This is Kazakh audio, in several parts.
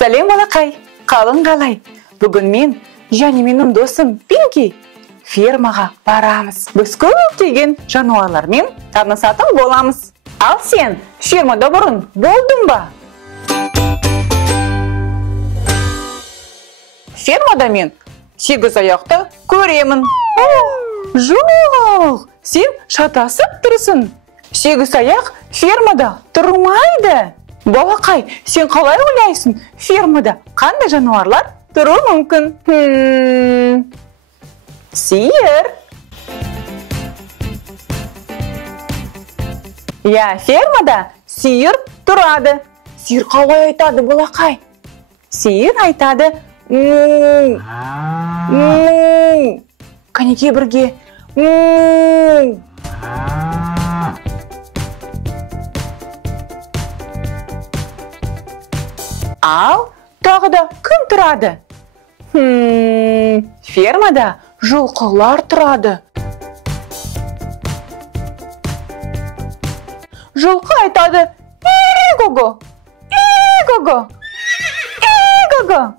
Сәлем балақай, қалың қалай? Бүгін мен және менің досым Пинки фермаға барамыз. Біз көптеген жануарлармен танысатын боламыз. Ал сен фермада бұрын болдың ба? Фермада мен 8 аяқты көремін. Жоқ, сен шатасып тұрсың. 8 аяқ фермада тұрмайды. Балақай, сен қалай ойлайсың? Фермада қандай жануарлар тұруы мүмкін? Сиыр. Я, фермада сиыр тұрады. Сиыр қалай айтады, балақай? Сиыр айтады му. Қанекей бірге му. Ал тағы да кім тұрады? Фермада жылқылар тұрады. Жылқы айтады и-го-го, и-го-го, и-го-го.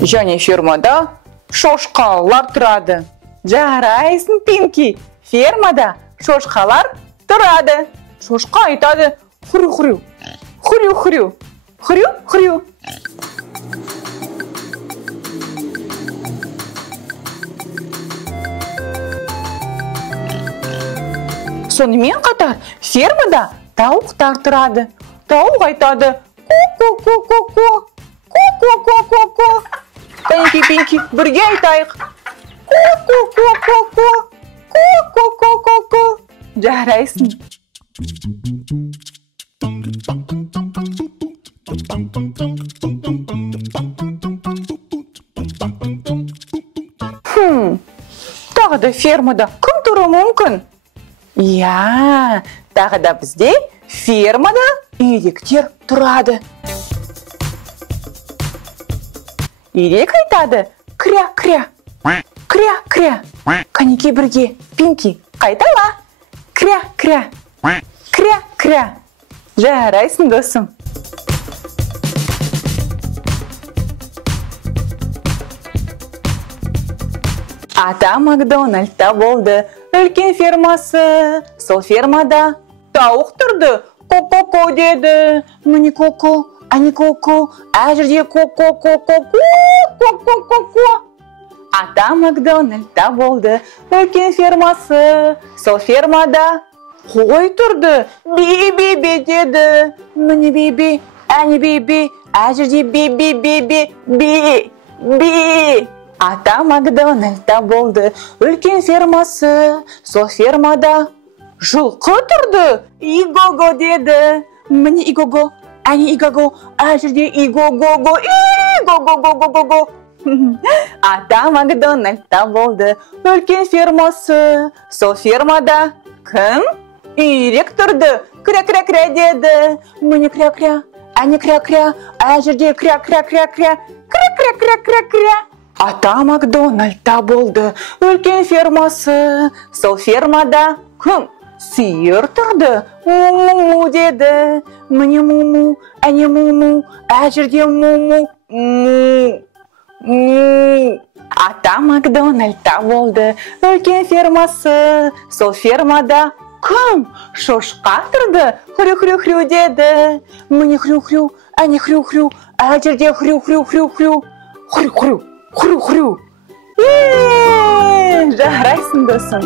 Және фермада шошқалар тұрады. Жарайсың, Пинки, фермада шошқалар тұрады. Шошқа айтады хрю-хрю, хрю-хрю, хрю-хрю. Сонымен қатар фермада тауықтар тұрады. Тауық айтады ку-ку-ку-ку-ку, ку-ку-ку-ку-ку. Пинки, бірге айтайық. Ку-ку-ку-ку-ку, ку-ку-ку-ку-ку. Жарайсың. Тағы да фермада кім тұруы мүмкін? Я, тағы да бізде фермада үйректер тұрады. Үйрек айтады кря-кря, кря-кря. Қанекей бірге, Пинки, қайтала. Кря-кря, кря-кря. Жарайсың, досым. Ата Макдональдта болды үлкен фермасы. Сол фермада тауық тұрды. Ко-ко-ко деді. Міне ко-ко, әне ко-ко, әжірде ко-ко-ко-ко, ко-ко-ко-ко. Ата Макдональдта болды үлкен фермасы. Сол фермада қой тұрды. Би-би-би деді. Міне би-би, әне би-би, әжірде би-би-би-би, би-би. Ата Макдональдта болды үлкен фермасы. Сол фермада жылқы тұрды. И-го-го деді. Міне и-го-го, әне и-го-го, әжірде и-го-го-го, и-го-го-го-го-го. Ата Макдональдта болды үлкен фермасы. Сол фермада кім? Үйрек тұрды. Кря-кря-кря деді. Міне кря-кря, әне кря-кря, әжірде кря-кря-кря-кря, кря-кря-кря-кря-кря. Ата Макдональдта болды үлкен фермасы. Сол фермада кім? Сиыр тұрды. Му-му деді. Міне му-му, әне му-му, әжірде му-му, му. Ата Макдональдта болды үлкен фермасы. Сол фермада кім? Шошқа тұрды. Хрю-хрю-хрю деді. Міне хрю-хрю, әне хрю-хрю, әжірде хрю-хрю-хрю-хрю, хрю-хрю. Хрю-хрю. Жарайсың, досым.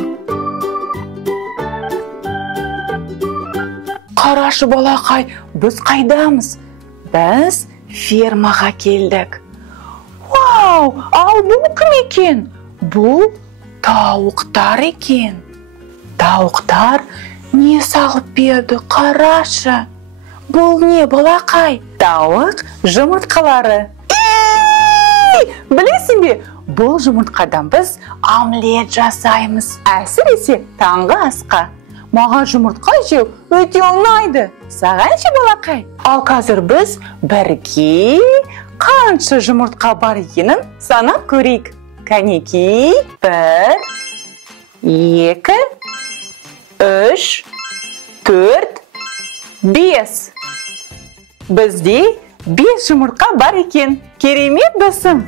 Қарашы, балақай, біз қайдамыз? Біз фермаға келдік. Вау, ал бұл кім екен? Бұл тауықтар екен. Тауықтар не сағып берді? Қарашы. Бұл не, балақай? Тауық жұмыртқалары. Білесің бе, бұл жұмыртқадан біз омлет жасаймыз. Әсіресе таңғы асқа. Маған жұмыртқа жеу өте ұнайды. Саған ше, балақай? Ал қазір біз бірге қанша жұмыртқа бар екенін санап көрейік. Қанекей, 1, 2, 3, 4, 5. Bizde 5 yumurta бар екен. Керемет досым.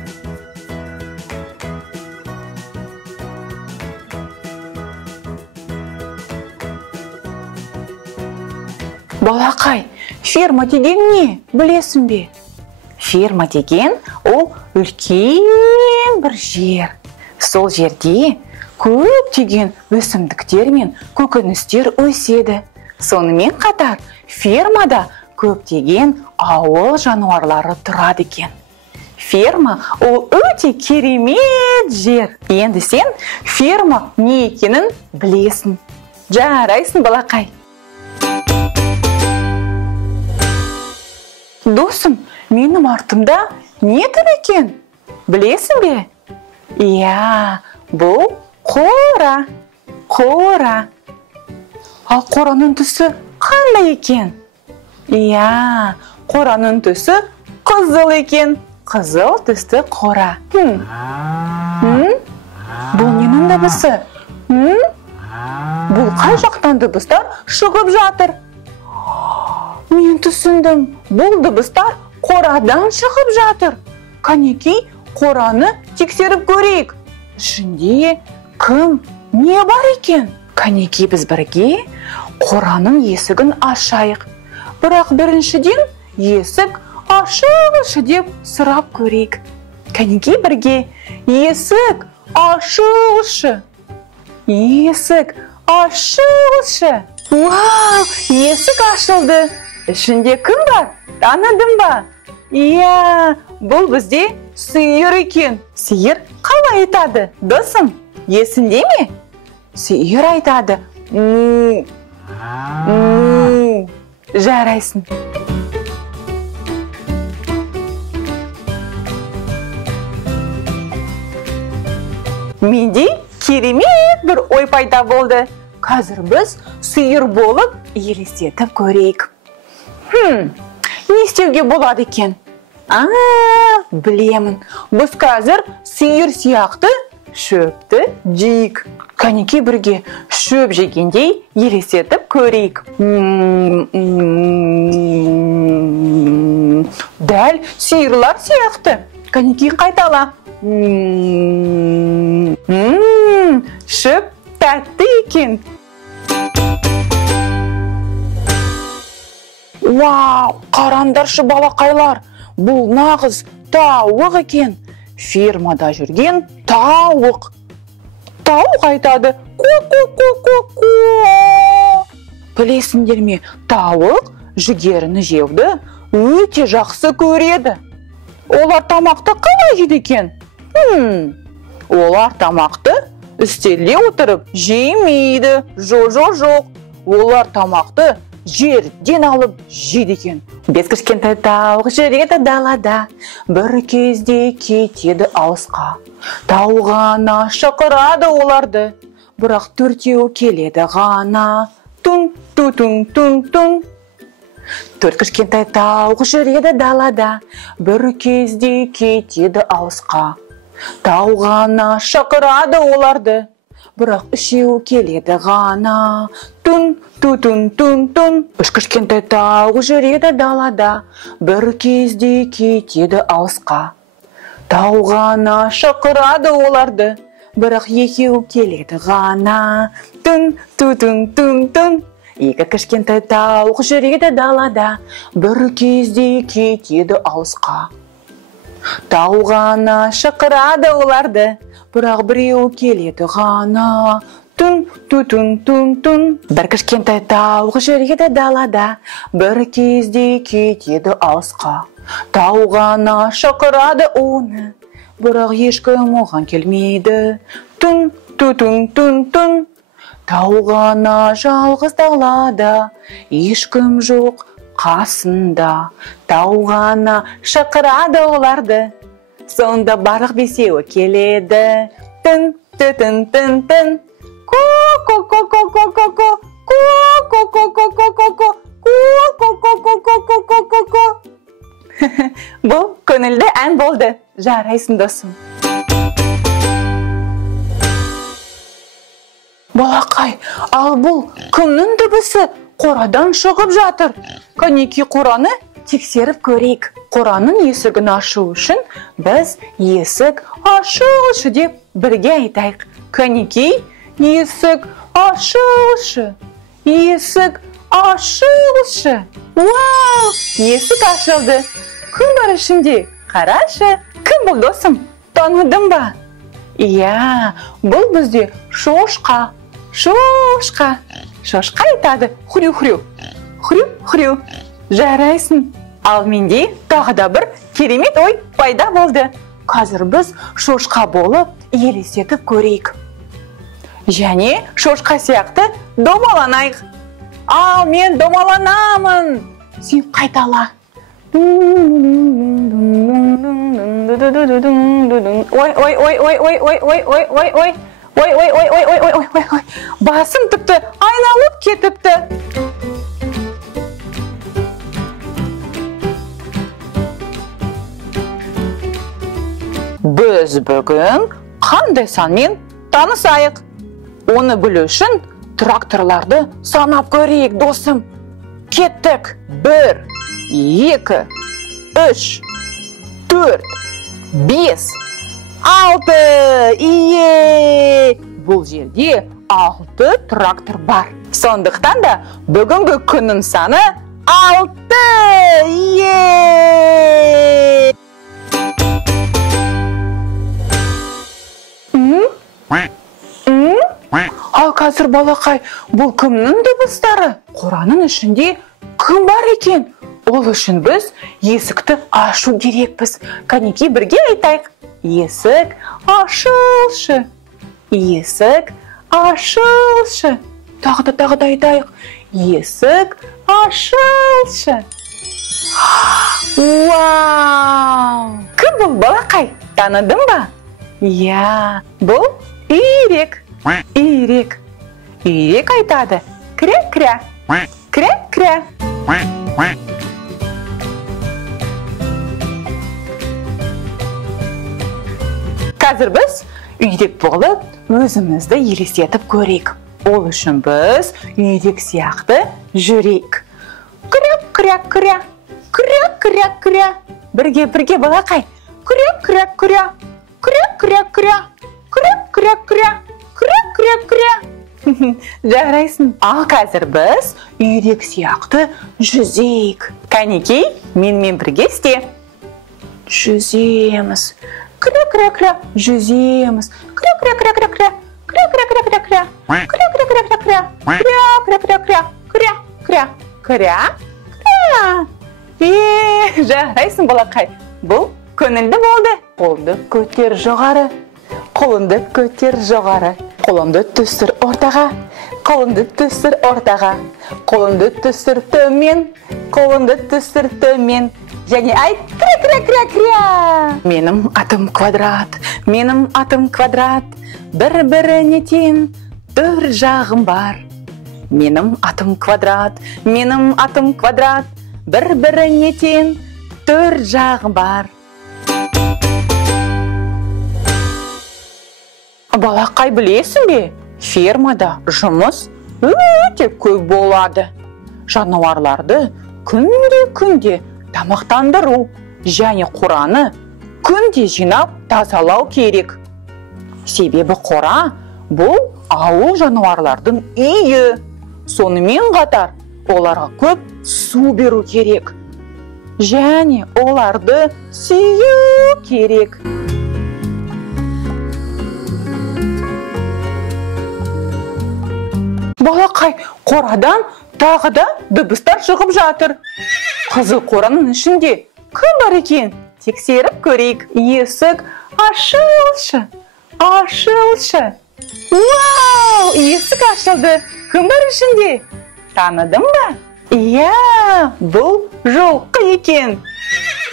Балақай, ферма деген не? Білесің бе? Ферма деген ол үлкен бір жер. Сол жерде көптеген өсімдіктер мен көкөністер өседі. Сонымен қатар фермада көптеген ауыл жануарлары тұрады екен. Ферма ол өте керемет жер. Енді сен ферма не екенін білесің. Жарайсың, балақай. Досым, менің артымда не тұр екен? Білесің бе? Иә, бұл қора. Қора. Ал қораның түсі қандай екен? Иә, қораның түсі қызыл екен. Қызыл түсті қора. Бұл ненің дыбысы? Бұл қай жақтан дыбыстар шығып жатыр? Мен түсіндім. Бұл дыбыстар қорадан шығып жатыр. Қанекей, қораны тексеріп көрейік. Ішінде кім, не бар екен? Қанекей, біз бірге қораның есігін ашайық. Бірақ біріншіден есік ашылшы деп сұрап көрейік. Қанекей, бірге есік ашылшы. Есік ашылшы. Вау, есік ашылды. Ішінде кім бар? Танадың ба? Иә, бұл бізде сиыр екен. Сиыр қалай айтады, досым? Есінде ме? Сиыр айтады. Жарайсың. Менде керемет бір ой пайда болды. Қазір біз сиыр болып елестетіп көрейік. Не істеуге болады екен? Білемін. Біз қазір сиыр сияқты шөпті жейік. Қанекей, бірге шөп жегендей елестетіп көрейік. Дәл сиырлар сияқты. Қанекей, қайтала. Шөп тәтті екен. Вау, қараңдаршы, балақайлар. Бұл нағыз тауық екен. Фермада жүрген тауық. Тауық айтады. Ку-ку-ку-ку-ку. Білесіңдер ме, тауық жүгеріні жеуді өте жақсы көреді. Олар тамақты қалай жейді екен? Олар тамақты үстелде отырып жемейді. Жоқ. Олар тамақты жерден алып жейді екен. Бес кішкентай тауық жүреді далада, бір кезде кетеді алысқа. Тауық ана шақырады оларды, бірақ төртеу келеді ғана. Тун-тун-тун-тун. Төрт кішкентай тауық жүреді далада, бір кезде кетеді алысқа. Тауық ана шақырады оларды, бірақ үшеу келеді ғана. Тун-тун-тун-тун. Үш кішкентай тауық жүреді далада, бір кезде кетеді алысқа. Тауық ана шақырады оларды, бірақ екеу келеді ғана. Тун-тун-тун-тун. Екі кішкентай тауық жүреді далада, бір кезде кетеді алысқа. Тауық ана шақырады оларды, бірақ біреу келеді ғана. Тун-тун-тун-тун. Бір кішкентай тауық жүреді далада, бір кезде кетеді алысқа. Тауық ана шақырады оны, бірақ ешкім оған келмейді. Тун-тун-тун-тун. Тауық ана жалғыз далада, ешкім жоқ қасында. Тауық ана шақырады оларды, сонда барлық бесеуі келеді. Тын-тын-тын-тын. Ку-ку-ку-ку-ку-ку-ку. Ку-ку-ку-ку-ку-ку-ку. Ку-ку-ку-ку-ку-ку-ку. Бұл көңілді ән болды. Жарайсың, досым. Балақай, ал бұл кімнің дыбысы қорадан шығып жатыр? Кәнекей, қораны тексеріп көрейік. Қораның есігін ашу үшін біз есік ашылшы деп бірге айтайық. Кәнекей, есік ашылшы. Есік ашылшы. Вау! Есік ашылды. Кім бар ішінде? Қарашы, кім бұл досым? Таныдың ба? Иә, бұл бізде шошқа. Шошқа. Шошқа айтады. Хрю-хрю. Хрю-хрю. Жарайсың. Ал менде тағы да бір керемет ой пайда болды. Қазір біз шошқа болып елестетіп көрейік. Және шошқа сияқты домаланайық. Ал мен домаланамын. Сен қайтала. Ой. Басым тіпті айналып кетіпті. Біз бүгін қандай санмен танысайық? Оны білу үшін тракторларды санап көрейік, досым. Кеттік. 1, 2, 3, 4, 5, 6. Ие! Бұл жерде 6 трактор бар. Сондықтан да бүгінгі күннің саны 6. Ие! Ал қазір, балақай, бұл кімнің дыбыстары? Қораның ішінде кім бар екен? Ол үшін біз есікті ашу керекпіз. Кәнекей, бірге айтайық. Есік ашылшы. Есік ашылшы. Тағы да айтайық. Есік ашылшы. Вау! Кім бұл, балақай? Таныдың ба? Иә, бұл үйрек. Үйрек. Үйрек айтады. Кря-кря. Кря-кря. Қазір біз үйрек болып өзімізді елестетіп көрейік. Ол үшін біз үйрек сияқты жүрейік. Кря-кря-кря. Кря-кря-кря. Бірге балақай. Кря-кря-кря. Кря-кря-кря. Кря-кря-кря. Кря-кря-кря. Жарайсың. Ал қазір біз үйрек сияқты жүзейік. Кәнекей, менімен бірге істе. Жүземіз. Кря-кря-кря. Жүземіз. Кря-кря-кря-кря. Кря-кря-кря-кря. Кря-кря-кря-кря. Кря-кря-кря-кря. Кря-кря-кря. Жарайсың, балақай. Бұл көңілді болды. Қолды көтер жоғары. Қолыңды көтер жоғары. Қолыңды түстір ортаға. Қолыңды түстір ортаға. Қолыңды түстір төмен. Қолыңды түстір төмен. Және айт, кря-кря-кря-кря. Менің атым квадрат. Менің атым квадрат. Бір-біріне тең 4 жағым бар. Менің атым квадрат. Менің атым квадрат. Бір-біріне тең 4 жағым бар. Балақай, білесің бе? Фермада жұмыс өте көп болады. Жануарларды күнде тамақтандыру және қораны күнде жинап тазалау керек. Себебі қора бұл ауыл жануарлардың үйі. Сонымен қатар оларға көп су беру керек. Және оларды сүю керек. Балақай, қорадан тағы да дыбыстар шығып жатыр. Қызыл қораның ішінде кім бар екен? Тексеріп көрейік. Есік ашылшы. Ашылшы. Вау! Есік ашылды. Кім бар ішінде? Таныдың ба? Иә, бұл жылқы екен.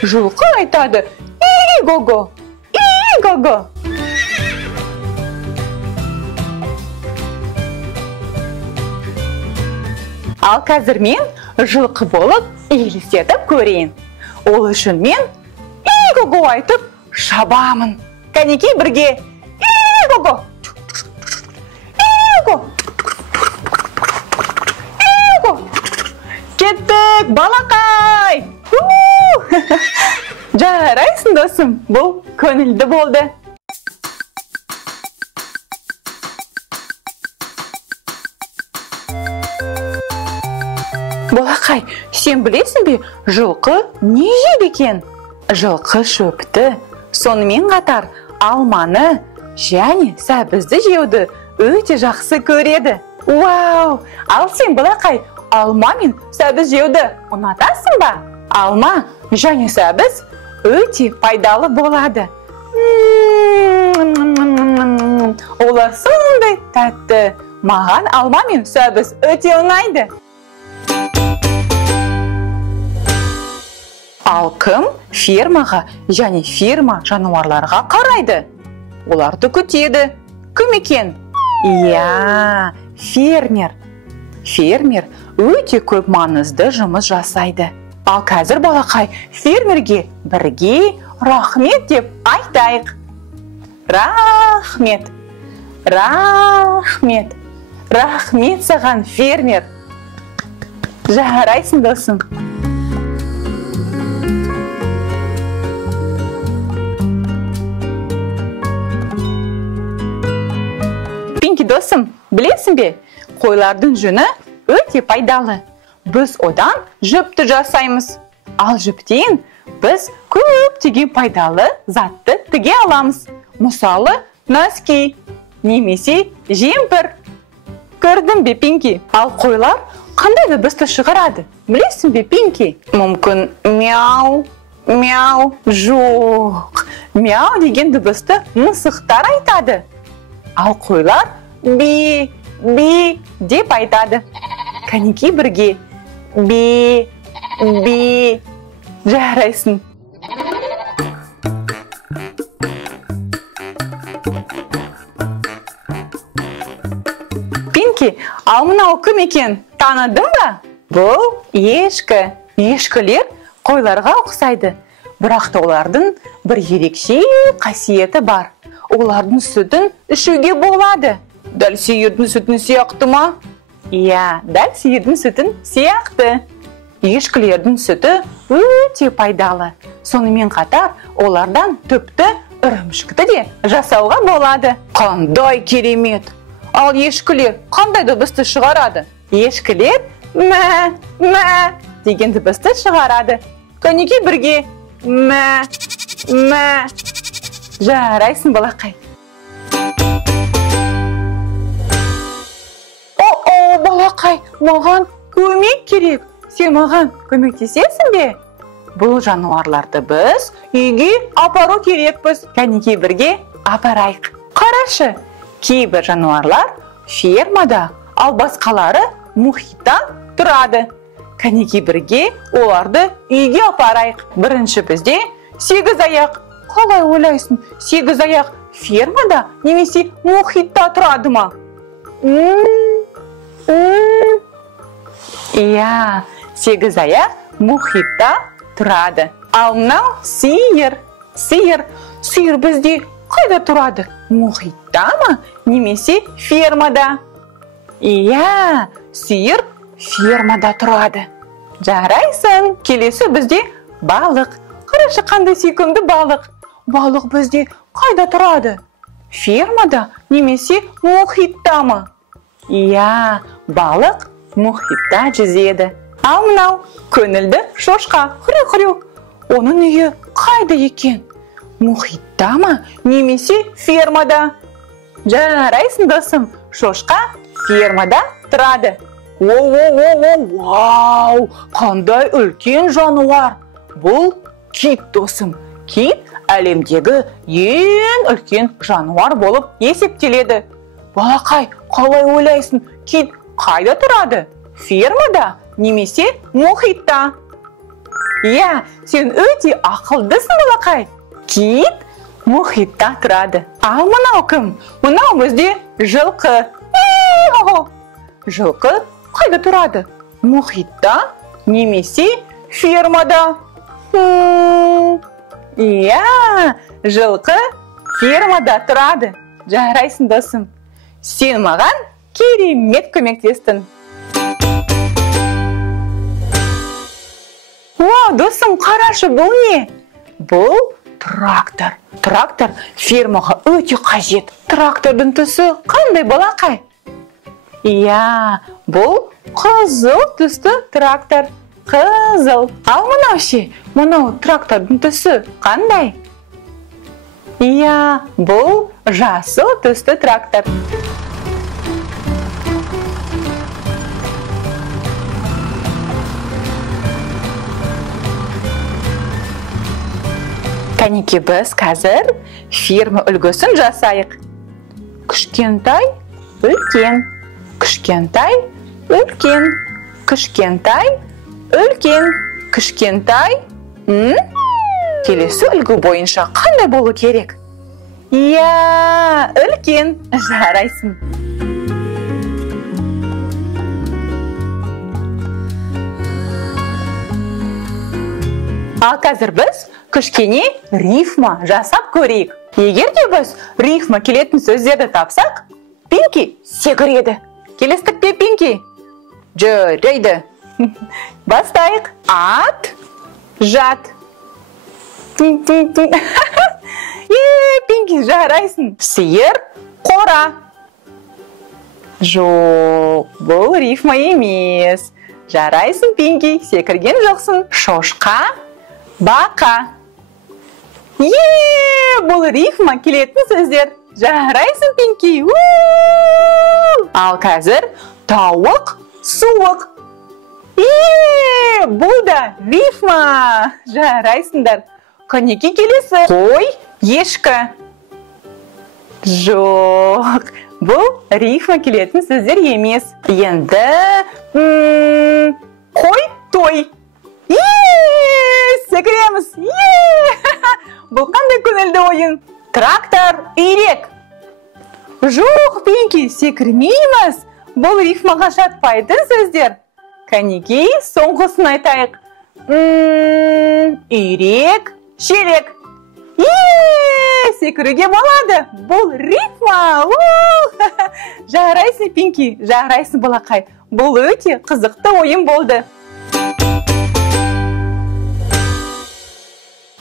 Жылқы айтады. И-го-го. И-го-го. Ал қазір мен жылқы болып елестетіп көрейін. Ол үшін мен и-го-го айтып шабамын. Кәнекей, бірге и-го-го. И-го-го. көмек, балақай! Жарайсың, досым, бұл көңілді болды. Балақай, сен білесің бе, жылқы не жейді екен? Жылқы шөпті, сонымен қатар алманы және сәбізді жеуді өте жақсы көреді. Вау! Ал сен, балақай, алма мен сәбіз жеуді ұнатасың ба? Алма және сәбіз өте пайдалы болады. Олар сондай тәтті. Маған алма мен сәбіз өте ұнайды. Ал кім фермаға және ферма жануарларға қарайды? Оларды күтеді. Кім екен? Иә, фермер. Фермер өте көп маңызды жұмыс жасайды. Ал қазір, балақай, фермерге бірге рахмет деп айтайық. Рахмет. Рахмет. Рахмет саған, фермер. Жарайсың, досым. Досым, білесің бе? Қойлардың жүні өте пайдалы. Біз одан жүпті жасаймыз. Ал жүптен біз көптеген пайдалы затты тіге аламыз. Мысалы, носки немесе жемпір. Көрдің бе, Пинки? Ал қойлар қандай дыбысты шығарады? Білесің бе, Пинки? Мүмкін мяу, мяу. Жоқ. Мяу деген дыбысты мысықтар айтады. Ал қойлар би, би деп айтады. Кәнеки бірге. Би, би. Жарайсың. Пинки, ал мынау кім екен? Таныдың ба? Бұл ешкі. Ешкілер қойларға ұқсайды. Бірақ та олардың бір ерекше қасиеті бар. Олардың сүтін ішуге болады. Дәл сиырдың сүтін сияқты ма? Иә, дәл сиырдың сүтін сияқты. Ешкілердің сүті өте пайдалы. Сонымен қатар, олардан түпті ірімшікті де жасауға болады. Қандай керемет! Ал ешкілер қандай дыбысты шығарады? Ешкілер мә, мә деген дыбысты шығарады. Кәнеки бірге. Мә, мә. Жарайсың, балақай. Балақай, маған көмек керек. Сен маған көмектесесің бе? Бұл жануарларды біз үйге апару керекпіз. Кәнеки бірге апарайық. Қарашы, кейбір жануарлар фермада, ал басқалары мұхитта тұрады. Кәнеки бірге оларды үйге апарайық. Бірінші бізде 8 аяқ. Қалай ойлайсың, 8 аяқ фермада немесе мұхитта тұрады ма? Иә, 8 аяқ мұхитта тұрады. Ал мынау сиыр. Сиыр бізде қайда тұрады? Мұхитта ма немесе фермада? Иә, сиыр фермада тұрады. Жарайсың. Келесі бізде балық. Қарашы, қандай сүйкімді балық. Балық бізде қайда тұрады? Фермада немесе мұхитта ма? Иә, балық мұхитта жүзеді. Ал мынау көңілді шошқа. Хрю-хрю. Оның үйі қайда екен? Мұхитта ма немесе фермада? Жарайсың, досым. Шошқа фермада тұрады. Вау, қандай үлкен жануар. Бұл кит, досым. Кит әлемдегі ең үлкен жануар болып есептеледі. Балақай, қалай ойлайсың, кит қайда тұрады? Фермада немесе мұхитта? Иә, сен өте ақылдысың, балақай. Кит мұхитта тұрады. Ал мынау кім? Мынау бізде жылқы. Жылқы қайда тұрады? Мұхитта немесе фермада? Иә, жылқы фермада тұрады. Жарайсың, досым. Сен маған керемет көмектестің. досым, қарашы, бұл не? Бұл трактор. Трактор фермаға өте қажет. Трактордың түсі қандай балақай? Иә, бұл қызыл түсті трактор. Қызыл. Ал мынау ше, мынау трактордың түсі қандай? Иә, бұл жасыл түсті трактор. Кәнеке біз қазір ферма үлгісін жасайық. Кішкентай, үлкен. Кішкентай, үлкен. Кішкентай, үлкен. Кішкентай. Келесі үлгі бойынша қандай болу керек? Иә, үлкен. Жарайсың. Ал қазір біз кішкене рифма жасап көрейік. Егер де біз рифма келетін сөздерді тапсақ, Пинки секіреді. Келестік пе, Пинки? Жарайды. Бастайық. Ат, жат. Пинки, жарайсың. Сиыр, қора. Жоқ, бұл рифма емес. Жарайсың, Пинки, секірген жоқсың. Шошқа, бақа. Бұл рифма келетін сөздер. Жарайсың, Пинки. Ал қазір тауық, суық. Бұл да рифма. Жарайсыңдар. Кәнеке келесі. Қой, ешкі. Жоқ, бұл рифма келетін сөздер емес. Енді қой, той. Секіреміз. Бұл қандай көңілді ойын? Трактор, үйрек. Жоқ, Пинки, секірмейміз. Бұл рифмаға жатпайтын сөздер. Кәнеке, соңғысын айтайық. Үйрек, шелек. Секіруге болады. Бұл рифма. Жарайсың, Пинки, жарайсың, балақай. Бұл өте қызықты ойын болды.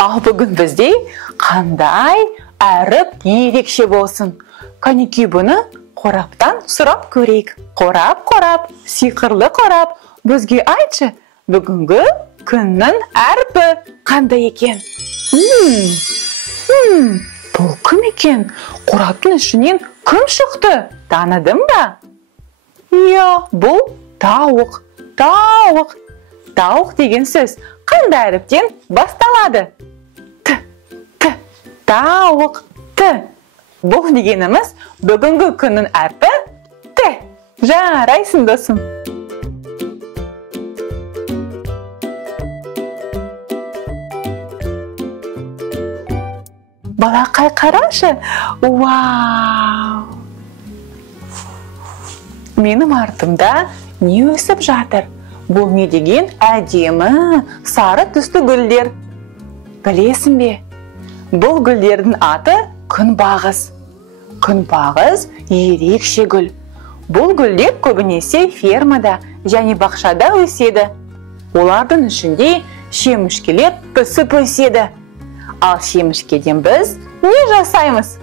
Ал бүгін бізде қандай әріп ерекше болсын? Кәнеке, бұны қораптан сұрап көрейік. Қорап, сиқырлы қорап. Бізге айтшы, бүгінгі күннің әрпі қандай екен? Бұл кім екен? Қораптың ішінен кім шықты? Таныдың ба? Иә, бұл тауық. Тауық деген сөз қандай әріптен басталады? Тауық, Бұл дегеніміз бүгінгі күннің әрпі Т. Жарайсың, досым. Балақай, қарашы. Вау! Менің артымда не өсіп жатыр? Бұл не деген әдемі сары түсті гүлдер? Білесің бе? Бұл гүлдердің аты күнбағыс. Күнбағыс ерекше гүл. Бұл гүлдер көбінесе фермада және бақшада өседі. Олардың ішінде шемішкелер пісіп өседі. Ал шемішкеден біз не жасаймыз?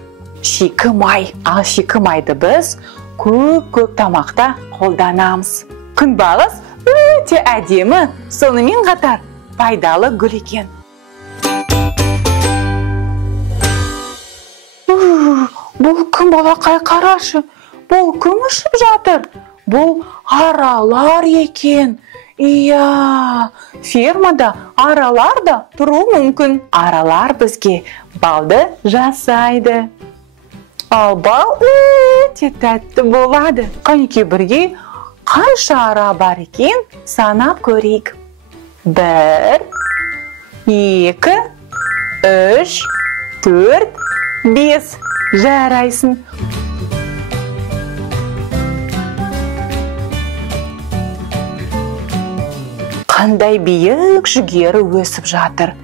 Шикі май. Ал шикі майды біз көп тамақта қолданамыз. Күнбағыс өте әдемі, сонымен қатар пайдалы гүл екен. Бұл кім, балақай, қарашы? Бұл кім ұшып жатыр? Бұл аралар екен. Иә, фермада аралар да тұру мүмкін. Аралар бізге балды жасайды. Ал бал өте тәтті болады. Кәнеке, бірге қанша ара бар екен санап көрейік. 1, 2, 3, 4, 5. Жарайсың. Қандай биік жүгері өсіп жатыр.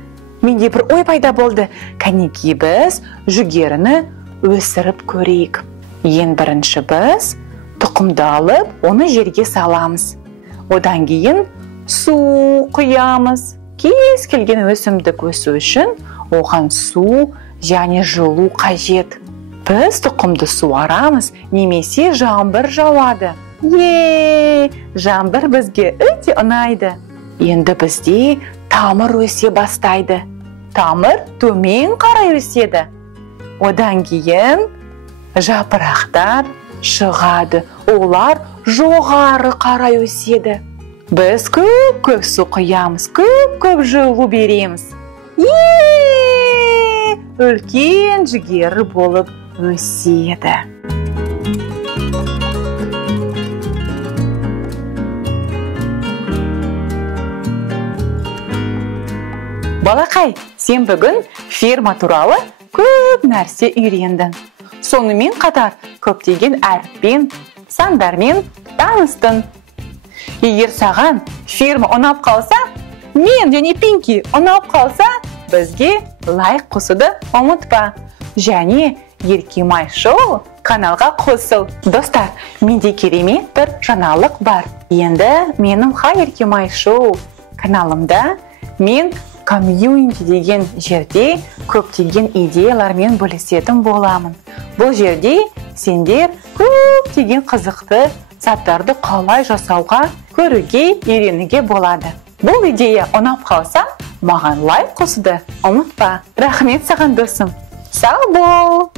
Менде бір ой пайда болды. Кәнеке, біз жүгеріні өсіріп көрейік. Ең бірінші біз тұқымды алып, оны жерге саламыз. Одан кейін су құямыз. кез келген өсімдік өсу үшін оған су және жылу қажет. Біз тұқымды суарамыз, немесе жаңбыр жауады. Жаңбыр бізге өте ұнайды. Енді бізде тамыр өсе бастайды. Тамыр төмен қарай өседі. Одан кейін жапырақтар шығады. Олар жоғары қарай өседі. Біз көп су құямыз, көп жылу береміз. Үлкен жігері болып өседі. Балақай, сен бүгін ферма туралы көп нәрсе үйрендің. Сонымен қатар көптеген әріппен, сандармен таныстың. Егер саған ферма ұнап қалса, мен және Пинки ұнап қалса, бізге лайк қосуды ұмытпа. Және Еркемай шоу каналға қосыл. Достар, менде керемет бір жаңалық бар. Енді менің Еркемай шоу каналымда мен комьюнити деген жерде көптеген идеялармен бөлісетін боламын. Бұл жерде сендер көптеген қызықты заттарды қалай жасауға, көруге, үйренуге болады. Бұл идея ұнап қалса, маған лайк қосуды ұмытпа. Рахмет саған досым. Сау бол!